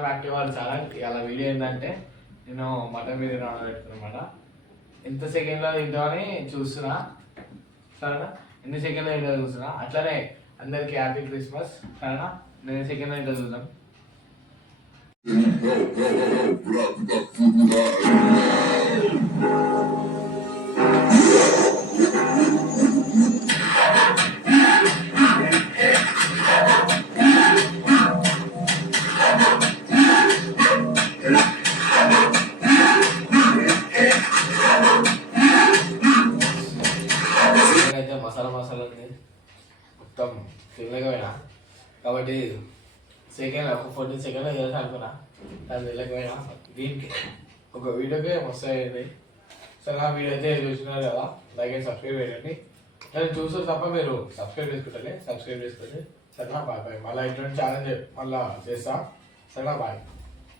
Active వాళ్ళు చాలా ఇలా వీడియో ఏంటంటే నేను మటన్ బిర్యానీ ఆర్డర్ పెట్టుకున్నమాట. ఎంత సెకండ్లో తింటామని చూస్తున్నా, సరేనా? ఎన్ని సెకండ్లో తింటా చూస్తున్నా. అట్లనే అందరికి హ్యాపీ క్రిస్మస్, సరేనా? నేను సెకండ్లో తింటా చూద్దాం. అయితే మసాలా ఉంది మొత్తం తినలేకపోయినా కాబట్టి సెకండ్ ఒక 14 సెకండ్లో చేసి అనుకున్నా, దాన్ని తినలేకపోయినా. దీనికి ఒక వీడియోకే మస్తు అయింది. సరే, ఆ వీడియో అయితే చూసినారు కదా, లైక్ అండ్ సబ్స్క్రైబ్ చేయండి. నేను చూస్తారు తప్ప మీరు సబ్స్క్రైబ్ చేసుకోండి. సరేనా? బాయ్. మళ్ళీ ఇటువంటి ఛాలెంజ్ మళ్ళీ చేస్తా. సరేనా? బాయ్.